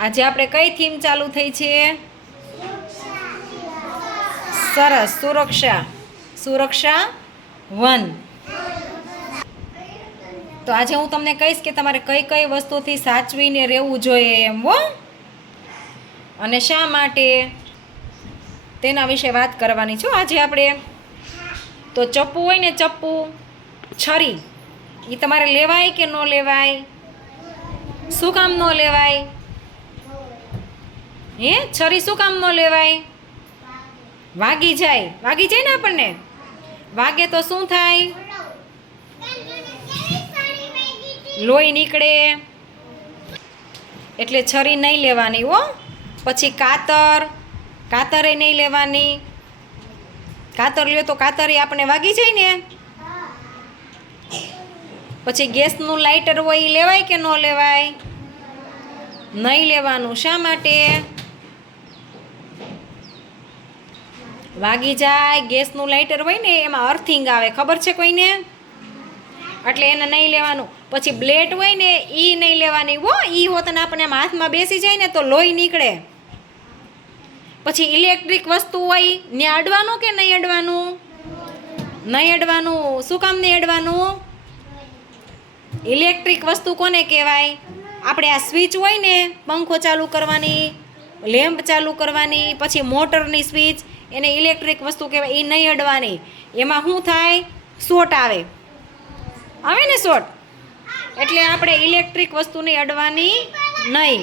આજે આપણે કઈ થીમ ચાલુ થઈ છે? સરસ, સુરક્ષા. સુરક્ષા 1. તો આજે હું તમને કહીશ કે તમારે કઈ કઈ વસ્તુથી સાચવીને રહેવું જોઈએ એમ હો, અને શા માટે તેના વિશે વાત કરવાની છો આજે આપણે. તો ચપ્પુ હોય ને, ચપ્પુ, છરી, એ તમારે લેવાય કે ન લેવાય? શું કામ ન લેવાય? હે, છરી શું કામ ન લેવાય? વાગી જાય ને આપણને. વાગે તો શું થાય? લોહી નીકળે. એટલે છરી નહીં લેવાની હો. પછી કાતરે નહીં લેવાની. કાતર લ્યો તો કાતરે આપણે વાગી જાય ને. પછી ગેસનું લાઇટર હોય એ લેવાય કે ન લેવાય? નહીં લેવાનું. શા માટે? વાગી જાય. ગેસનું લાઇટર હોય ને એમાં અર્થિંગ આવે, ખબર છે કોઈને? એટલે એને નહીં લેવાનું. પછી બ્લેડ હોય ને એ નહીં લેવાની હો. એ હોતને આપણે આમ હાથમાં બેસી જાય ને તો લોહી નીકળે. પછી ઇલેક્ટ્રિક વસ્તુ હોય ને અડવાનું કે નહીં અડવાનું? નહીં અડવાનું. શું કામ નહીં અડવાનું? ઇલેક્ટ્રિક વસ્તુ કોને કહેવાય? આપણે આ સ્વિચ હોય ને, પંખો ચાલુ કરવાની, લેમ્પ ચાલુ કરવાની, પછી મોટરની સ્વિચ, એને ઇલેક્ટ્રિક વસ્તુ કહેવાય. એ નહીં અડવાની. એમાં શું થાય? શોર્ટ આવે ને શોર્ટ. એટલે આપણે ઇલેક્ટ્રિક વસ્તુની અડવાની નહીં.